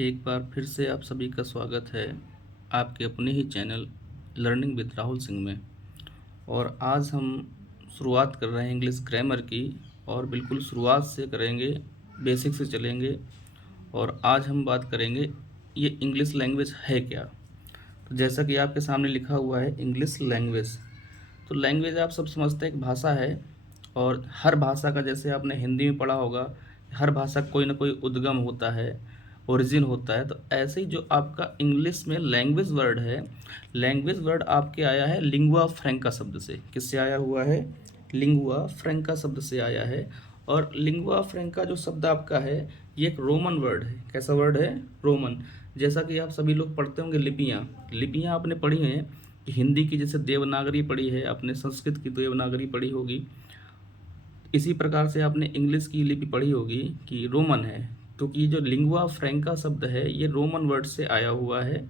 एक बार फिर से आप सभी का स्वागत है आपके अपने ही channel learning with Rahul Singh में। और आज हम शुरुआत कर रहे हैं इंग्लिश ग्रामर की, और बिल्कुल शुरुआत से करेंगे, बेसिक से चलेंगे। और आज हम बात करेंगे ये इंग्लिश लैंग्वेज है क्या। तो जैसा कि आपके सामने लिखा हुआ है इंग्लिश लैंग्वेज, तो लैंग्वेज आप सब समझते हैं एक भाषा है। और हर भाषा का, जैसे आपने हिंदी में पढ़ा होगा, हर भाषा का कोई ना कोई उद्गम होता है, ओरिजिन होता है। तो ऐसे ही जो आपका इंग्लिश में लैंग्वेज वर्ड है, लैंग्वेज वर्ड आपके आया है लिंगुआ फ्रैंका शब्द से। किससे आया हुआ है? लिंगुआ फ्रैंका शब्द से आया है। और लिंगुआ फ्रैंका जो शब्द आपका है, ये एक रोमन वर्ड है। कैसा वर्ड है? रोमन। जैसा कि आप सभी लोग पढ़ते होंगे लिपियाँ, लिपियाँ आपने पढ़ी हैं कि हिंदी की जैसे देवनागरी पढ़ी है आपने, संस्कृत की देवनागरी पढ़ी होगी, इसी प्रकार से आपने इंग्लिश की लिपि पढ़ी होगी कि रोमन है। तो कि जो लिंगुआ फ्रैंका शब्द है ये रोमन वर्ड से आया हुआ है,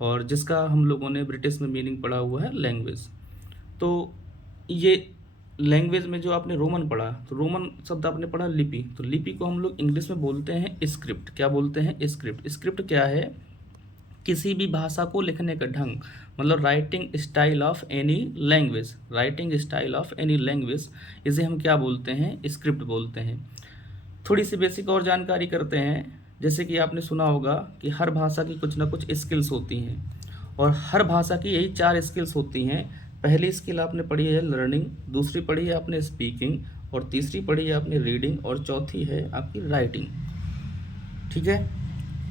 और जिसका हम लोगों ने ब्रिटिश में मीनिंग पढ़ा हुआ है लैंग्वेज। तो ये लैंग्वेज में जो आपने रोमन पढ़ा, तो रोमन शब्द आपने पढ़ा लिपि, तो लिपि को हम लोग इंग्लिश में बोलते हैं स्क्रिप्ट। क्या बोलते हैं? स्क्रिप्ट। स्क्रिप्ट क्या है? किसी भी भाषा को लिखने का ढंग, मतलब writing style of any language. Writing style of any language, इसे हम क्या बोलते हैं? स्क्रिप्ट बोलते हैं। थोड़ी सी बेसिक और जानकारी करते हैं। जैसे कि आपने सुना होगा कि हर भाषा की कुछ ना कुछ स्किल्स होती हैं, और हर भाषा की यही 4 स्किल्स होती हैं। पहली स्किल आपने पढ़ी है लर्निंग, दूसरी पढ़ी है आपने स्पीकिंग, और तीसरी पढ़ी है आपने रीडिंग, और चौथी है आपकी राइटिंग। ठीक है।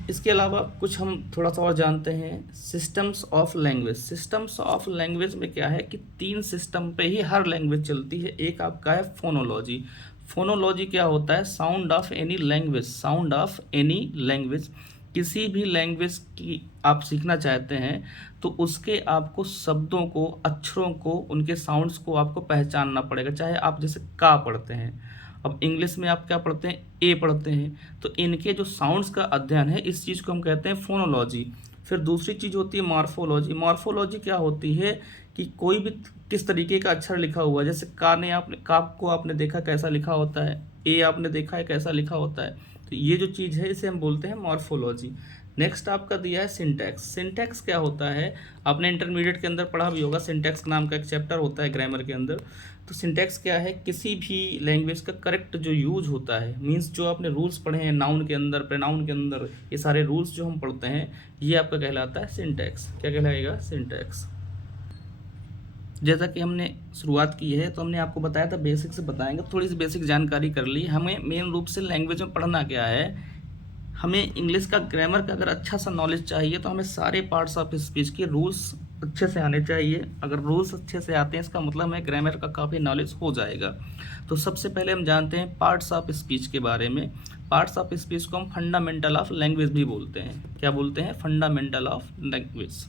इसके अलावा कुछ हम थोड़ा सा और जानते हैं systems of language. Systems of language में क्या है कि 3 सिस्टम पे ही हर लैंग्वेज चलती है। एक आपका है फोनोलॉजी। फोनोलॉजी क्या होता है? Sound of any language. Sound of any language, किसी भी लैंग्वेज की आप सीखना चाहते हैं तो उसके आपको शब्दों को, अक्षरों को, उनके साउंड्स को आपको पहचानना पड़ेगा। चाहे आप जैसे का पढ़ते हैं, अब इंग्लिश में आप क्या पढ़ते हैं? ए पढ़ते हैं, तो इनके जो साउंड्स का अध्ययन है, इस चीज़ को हम कहते हैं फोनोलॉजी। फिर दूसरी चीज़ होती है मॉर्फोलॉजी। मॉर्फोलॉजी क्या होती है कि कोई भी किस तरीके का अक्षर लिखा हुआ है, जैसे का ने आपने, का को आपने देखा कैसा लिखा होता है, ए आपने देखा है कैसा लिखा होता है, तो ये जो चीज़ है इसे हम बोलते हैं मॉर्फोलॉजी। नेक्स्ट आपका दिया है सिंटैक्स। सिंटैक्स क्या होता है? आपने इंटरमीडिएट के अंदर पढ़ा भी होगा, सिंटैक्स नाम का एक चैप्टर होता है ग्रामर के अंदर। तो सिंटैक्स क्या है? किसी भी लैंग्वेज का करेक्ट जो यूज होता है, मींस जो आपने रूल्स पढ़े हैं नाउन के अंदर, प्रोनाउन के अंदर, ये सारे रूल्स जो हम पढ़ते हैं, ये आपका कहलाता है सिंटैक्स। क्या कहलाएगा? सिंटैक्स। जैसा कि हमने शुरुआत की है तो हमने आपको बताया था बेसिक से बताएंगे, थोड़ी सी बेसिक जानकारी कर ली। हमें मेन रूप से लैंग्वेज में पढ़ना क्या है? हमें इंग्लिश का ग्रामर का अगर अच्छा सा नॉलेज चाहिए तो हमें सारे पार्ट्स ऑफ स्पीच के रूल्स अच्छे से आने चाहिए। अगर रूल्स अच्छे से आते हैं इसका मतलब हमें ग्रामर का काफ़ी नॉलेज हो जाएगा। तो सबसे पहले हम जानते हैं पार्ट्स ऑफ स्पीच के बारे में। पार्ट्स ऑफ स्पीच को हम फंडामेंटल ऑफ लैंग्वेज भी बोलते हैं। क्या बोलते हैं? Fundamental of language.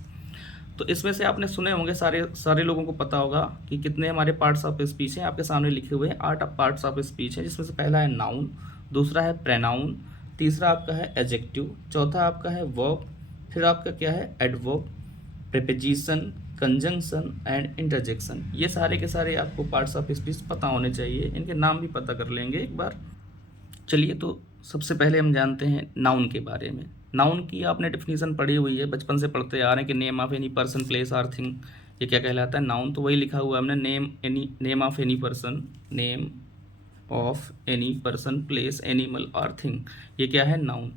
तो इसमें से आपने सुने होंगे, सारे सारे लोगों को पता होगा कि कितने हमारे पार्ट्स ऑफ स्पीच हैं। आपके सामने लिखे हुए हैं 8 पार्ट्स ऑफ स्पीच है, जिसमें से पहला है नाउन, दूसरा है प्रोनाउन, तीसरा आपका है एडजेक्टिव, चौथा आपका है वर्ब, फिर आपका क्या है? Adverb, preposition, conjunction and interjection. ये सारे के सारे आपको पार्ट्स ऑफ स्पीच पता होने चाहिए। इनके नाम भी पता कर लेंगे एक बार। चलिए, तो सबसे पहले हम जानते हैं नाउन के बारे में। नाउन की आपने डेफिनेशन पढ़ी हुई है, बचपन से पढ़ते आ रहे हैं कि name of any person, place और थिंग। ये क्या कहलाता है? नाउन। तो वही लिखा हुआ है हमने, name of any person, name of any person, place, animal और थिंग। ये क्या है? नाउन।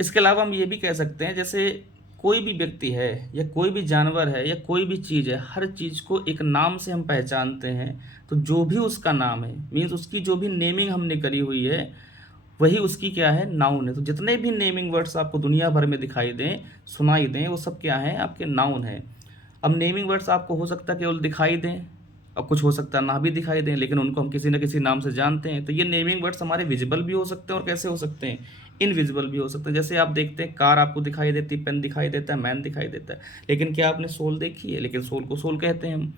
इसके अलावा हम ये भी कह सकते हैं, जैसे कोई भी व्यक्ति है या कोई भी जानवर है या कोई भी चीज़ है, हर चीज़ को एक नाम से हम पहचानते हैं। तो जो भी उसका नाम है, मीन्स उसकी जो भी नेमिंग हमने करी हुई है, वही उसकी क्या है? नाउन है। तो जितने भी नेमिंग वर्ड्स आपको दुनिया भर में दिखाई दें, सुनाई दें, वो सब क्या है? आपके नाउन है। अब नेमिंग वर्ड्स आपको हो सकता है केवल दिखाई दें, अब कुछ हो सकता है ना भी दिखाई दें, लेकिन उनको हम किसी न किसी नाम से जानते हैं। तो ये नेमिंग वर्ड्स हमारे विजिबल भी हो सकते हैं, और कैसे हो सकते हैं? इनविजिबल भी हो सकते हैं। जैसे आप देखते हैं कार आपको दिखाई देती, पेन दिखाई देता है, मैन दिखाई देता है, लेकिन क्या आपने सोल देखी है? लेकिन सोल को सोल कहते हैं हम।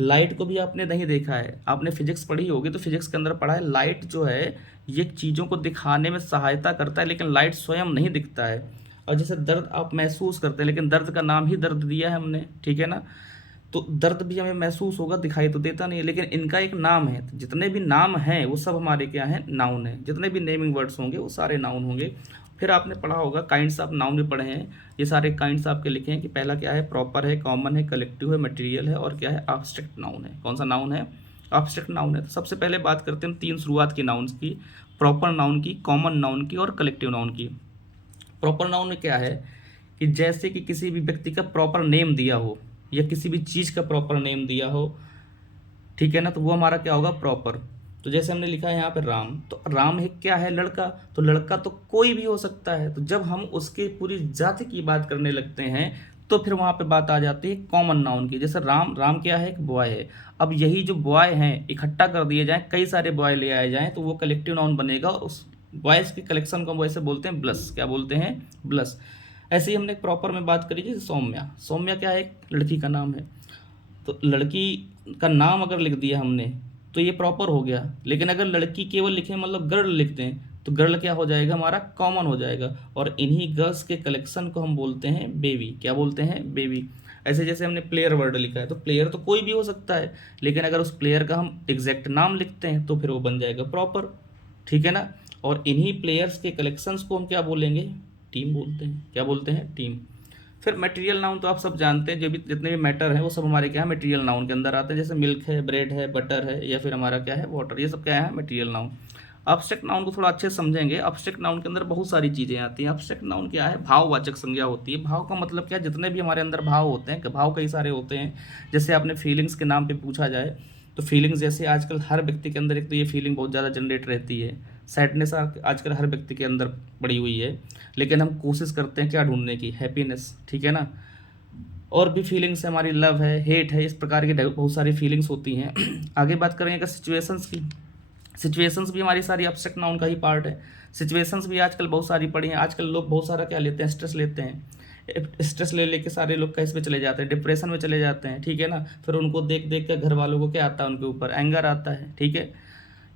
लाइट को भी आपने नहीं देखा है। आपने फिजिक्स पढ़ी होगी, तो फिजिक्स के अंदर पढ़ा है लाइट जो है ये चीज़ों को दिखाने में सहायता करता है, लेकिन लाइट स्वयं नहीं दिखता है। और जैसे दर्द आप महसूस करते हैं, लेकिन दर्द का नाम ही दर्द दिया है हमने, ठीक है ना? तो दर्द भी हमें महसूस होगा, दिखाई तो देता नहीं है, लेकिन इनका एक नाम है। तो जितने भी नाम हैं वो सब हमारे क्या हैं? नाउन है। जितने भी नेमिंग वर्ड्स होंगे वो सारे नाउन होंगे। फिर आपने पढ़ा होगा काइंड्स ऑफ नाउन भी पढ़े हैं, ये सारे काइंड्स आपके लिखे हैं कि पहला क्या है, प्रॉपर है, कॉमन है, कलेक्टिव है, मटेरियल है, और क्या है, एब्स्ट्रैक्ट नाउन है। कौन सा नाउन है, एब्स्ट्रैक्ट नाउन है। तो सबसे पहले बात करते हैं 3 शुरुआत की नाउन्स की, प्रॉपर नाउन की, कॉमन नाउन की और कलेक्टिव नाउन की। प्रॉपर नाउन में क्या है कि जैसे कि किसी भी व्यक्ति का प्रॉपर नेम दिया हो या किसी भी चीज़ का प्रॉपर नेम दिया हो, ठीक है ना, तो वो हमारा क्या होगा, प्रॉपर। तो जैसे हमने लिखा है यहाँ पे राम, तो राम है क्या है, लड़का, तो लड़का तो कोई भी हो सकता है। तो जब हम उसके पूरी जाति की बात करने लगते हैं तो फिर वहाँ पे बात आ जाती है कॉमन नाउन की। जैसे राम, राम क्या है, एक बॉय है। अब यही जो बॉय हैं इकट्ठा कर दिए जाएं, कई सारे बॉय ले आए जाएं, तो वो कलेक्टिव नाउन बनेगा और उस बॉयज़ के कलेक्शन को हम वैसे बोलते हैं ब्लस। क्या बोलते हैं, ब्लस। ऐसे ही हमने प्रॉपर में बात करी, जैसे सौम्या, सौम्या क्या है, एक लड़की का नाम है। तो लड़की का नाम अगर लिख दिया हमने तो ये प्रॉपर हो गया। लेकिन अगर लड़की केवल लिखे, मतलब गर्ल लिख दें, तो गर्ल क्या हो जाएगा, हमारा कॉमन हो जाएगा। और इन्हीं गर्ल्स के कलेक्शन को हम बोलते हैं बेबी। क्या बोलते हैं, बेबी। ऐसे जैसे हमने प्लेयर वर्ड लिखा है, तो प्लेयर तो कोई भी हो सकता है, लेकिन अगर उस प्लेयर का हम एग्जैक्ट नाम लिखते हैं तो फिर वो बन जाएगा प्रॉपर, ठीक है ना। और इन्हीं प्लेयर्स के कलेक्शंस को हम क्या बोलेंगे, टीम बोलते हैं। क्या बोलते हैं, टीम। फिर मटेरियल नाउन तो आप सब जानते हैं, जो भी जितने भी मैटर हैं वो सब हमारे क्या है, मटेरियल नाउन के अंदर आते हैं। जैसे मिल्क है, ब्रेड है, बटर है, या फिर हमारा क्या है, वाटर, ये सब क्या है, मटेरियल नाउन। अब्स्ट्रैक्ट नाउन को थोड़ा अच्छे से समझेंगे। अब्स्ट्रैक्ट नाउन के अंदर बहुत सारी चीज़ें आती हैं। अब्स्ट्रैक्ट नाउन क्या है, भाववाचक संज्ञा होती है। भाव का मतलब क्या है, जितने भी हमारे अंदर भाव होते हैं, भाव कई सारे होते हैं। जैसे आपने फीलिंग्स के नाम पे पूछा जाए, तो फीलिंग्स जैसे आजकल हर व्यक्ति के अंदर एक तो ये फीलिंग बहुत ज़्यादा जनरेट रहती है, सैडनेस आजकल हर व्यक्ति के अंदर पड़ी हुई है, लेकिन हम कोशिश करते हैं क्या ढूंढने की, हैप्पीनेस, ठीक है ना। और भी फीलिंग्स है हमारी, लव है, हेट है, इस प्रकार की बहुत सारी फीलिंग्स होती हैं। आगे बात करेंगे अगर सिचुएशंस की, सिचुएशंस भी हमारी सारी एब्स्ट्रैक्ट नाउन का ही पार्ट है। सिचुएशंस भी आजकल बहुत सारी पड़ी हैं। आजकल लोग बहुत सारा क्या लेते हैं, स्ट्रेस लेते हैं। स्ट्रेस ले लेके सारे लोग कैसे पे चले जाते हैं, डिप्रेशन में चले जाते हैं, ठीक है ना। फिर उनको देख देख कर घर वालों को क्या आता है, उनके ऊपर एंगर आता है, ठीक है।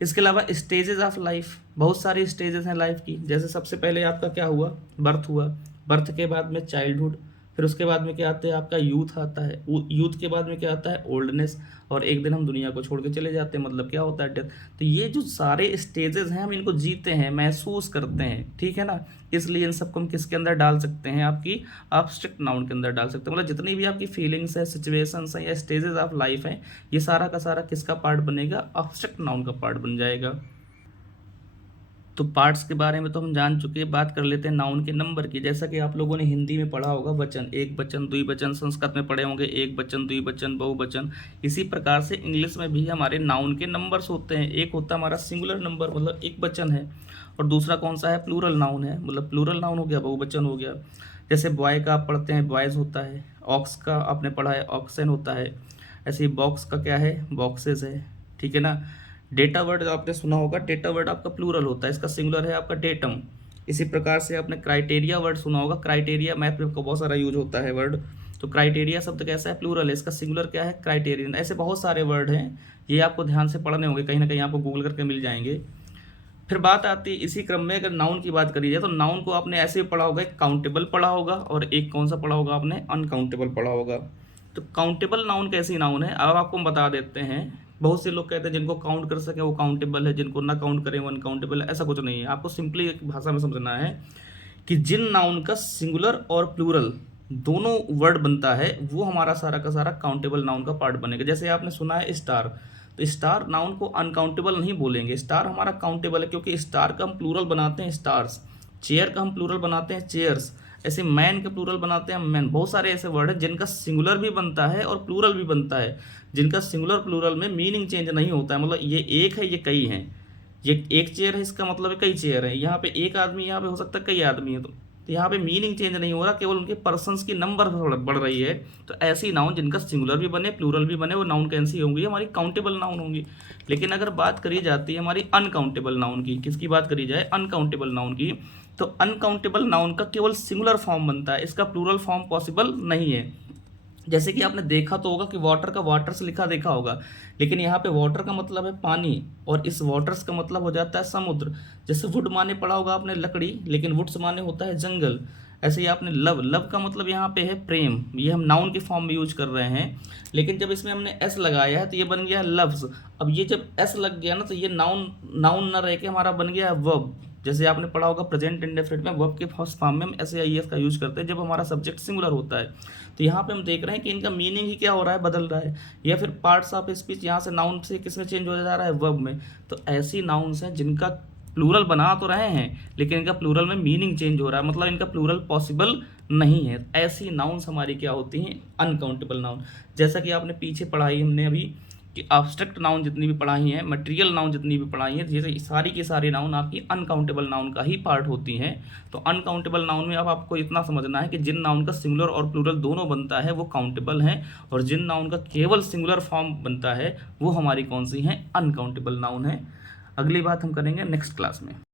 इसके अलावा स्टेजेस ऑफ लाइफ, बहुत सारी स्टेजेस हैं लाइफ की। जैसे सबसे पहले आपका क्या हुआ, बर्थ हुआ, बर्थ के बाद में चाइल्डहुड, फिर उसके बाद में क्या आता है, आपका यूथ आता है, यूथ के बाद में क्या आता है, ओल्डनेस, और एक दिन हम दुनिया को छोड़ के चले जाते हैं, मतलब क्या होता है, डेथ। तो ये जो सारे स्टेजेस हैं हम इनको जीते हैं, महसूस करते हैं, ठीक है ना। इसलिए इन सबको हम किसके अंदर डाल सकते हैं, आपकी एब्स्ट्रैक्ट नाउन के अंदर डाल सकते हैं। मतलब जितनी भी आपकी फीलिंग्स है, सिचुएशंस हैं या स्टेजेस ऑफ लाइफ हैं, ये सारा का सारा किसका पार्ट बनेगा, एब्स्ट्रैक्ट नाउन का पार्ट बन जाएगा। तो पार्ट्स के बारे में तो हम जान चुके हैं। बात कर लेते हैं नाउन के नंबर की। जैसा कि आप लोगों ने हिंदी में पढ़ा होगा वचन, एक वचन, द्विवचन, संस्कृत में पढ़े होंगे एक वचन, द्विवचन, बहुवचन। इसी प्रकार से इंग्लिश में भी हमारे नाउन के नंबर्स होते हैं। एक होता है हमारा सिंगुलर नंबर, मतलब एक वचन है, और दूसरा कौन सा है, प्लूरल नाउन है, मतलब प्लूरल नाउन हो गया, बहुवचन हो गया। जैसे बॉय का आप पढ़ते हैं बॉयज़ होता है, ऑक्स का आपने पढ़ा है ऑक्सन होता है, ऐसे ही बॉक्स का क्या है, बॉक्सेस है, ठीक है ना। डेटा वर्ड आपने सुना होगा, डेटा वर्ड आपका प्लूरल होता है, इसका सिंगुलर है आपका डेटम। इसी प्रकार से आपने क्राइटेरिया वर्ड सुना होगा, क्राइटेरिया मैथ में बहुत सारा यूज होता है वर्ड। तो क्राइटेरिया शब्द कैसा है, प्लूरल है, इसका सिंगुलर क्या है, क्राइटेरियन। ऐसे बहुत सारे वर्ड हैं, ये आपको ध्यान से पढ़ने होंगे, कहीं ना कहीं आपको गूगल करके मिल जाएंगे। फिर बात आती है इसी क्रम में, अगर नाउन की बात करी जाए तो नाउन को आपने ऐसे पढ़ा होगा, एक काउंटेबल पढ़ा होगा और एक कौन सा पढ़ा होगा आपने, अनकाउंटेबल पढ़ा होगा। तो काउंटेबल नाउन कैसी नाउन है, अब आपको हम बता देते हैं। बहुत से लोग कहते हैं जिनको काउंट कर सके वो काउंटेबल है, जिनको ना काउंट करें वो अनकाउंटेबल है। ऐसा कुछ नहीं है, आपको सिंपली एक भाषा में समझना है कि जिन नाउन का सिंगुलर और प्लूरल दोनों वर्ड बनता है वो हमारा सारा का सारा काउंटेबल नाउन का पार्ट बनेगा। जैसे आपने सुना है स्टार, तो स्टार नाउन को अनकाउंटेबल नहीं बोलेंगे, स्टार हमारा काउंटेबल है, क्योंकि स्टार का हम प्लूरल बनाते हैं स्टार्स, चेयर का हम प्लूरल बनाते हैं चेयर्स, ऐसे मैन के प्लूरल बनाते हैं मैन। बहुत सारे ऐसे वर्ड हैं जिनका सिंगुलर भी बनता है और प्लूरल भी बनता है, जिनका सिंगुलर प्लूरल में मीनिंग चेंज नहीं होता है। मतलब ये एक है, ये कई हैं, ये एक चेयर है, इसका मतलब है कई चेयर है। यहाँ पे एक आदमी, यहाँ पे हो सकता है कई आदमी है, तो यहाँ पे मीनिंग चेंज नहीं हो रहा, केवल उनके पर्सन्स की नंबर बढ़ रही है। तो ऐसी नाउन जिनका सिंगुलर भी बने प्लूरल भी बने वो नाउन कैसी होंगी, हमारी काउंटेबल नाउन होंगी। लेकिन अगर बात करी जाती है हमारी अनकाउंटेबल नाउन की, किसकी बात करी जाए, अनकाउंटेबल नाउन की, तो अनकाउंटेबल नाउन का केवल सिंगुलर फॉर्म बनता है, इसका प्लूरल फॉर्म पॉसिबल नहीं है। जैसे कि आपने देखा तो होगा कि वाटर का वाटर से लिखा देखा होगा, लेकिन यहाँ पे वाटर का मतलब है पानी और इस वाटर्स का मतलब हो जाता है समुद्र। जैसे वुड माने पढ़ा होगा आपने लकड़ी, लेकिन वुड्स माने होता है जंगल। ऐसे ही आपने लव, लव का मतलब यहाँ पे है प्रेम, ये हम नाउन के फॉर्म में यूज कर रहे हैं, लेकिन जब इसमें हमने एस लगाया है तो ये बन गया लव्स। अब ये जब एस लग गया ना तो ये नाउन नाउन ना रह के हमारा बन गया वर्ब। जैसे आपने पढ़ा होगा प्रेजेंट इंडेफिनिट में वर्ब के फर्स्ट फॉर्म में हम एस का यूज करते हैं जब हमारा सब्जेक्ट सिंगुलर होता है। तो यहाँ पे हम देख रहे हैं कि इनका मीनिंग ही क्या हो रहा है, बदल रहा है, या फिर पार्ट्स ऑफ स्पीच यहाँ से नाउन से किस में चेंज हो जा रहा है, वर्ब में। तो ऐसी नाउन्स हैं जिनका प्लूरल बना तो रहे हैं लेकिन इनका प्लूरल में मीनिंग चेंज हो रहा है, मतलब इनका प्लूरल पॉसिबल नहीं है। ऐसी नाउन्स हमारी क्या होती हैं, अनकाउंटेबल नाउन। जैसा कि आपने पीछे पढ़ाई हमने अभी कि एब्स्ट्रैक्ट नाउन जितनी भी पढ़ाई हैं, मटेरियल नाउन जितनी भी पढ़ाई हैं, जैसे सारी की सारी नाउन आपकी अनकाउंटेबल नाउन का ही पार्ट होती हैं। तो अनकाउंटेबल नाउन में अब आपको इतना समझना है कि जिन नाउन का सिंगुलर और प्लूरल दोनों बनता है वो काउंटेबल हैं, और जिन नाउन का केवल सिंगुलर फॉर्म बनता है वो हमारी कौन सी हैं, अनकाउंटेबल नाउन है। अगली बात हम करेंगे नेक्स्ट क्लास में।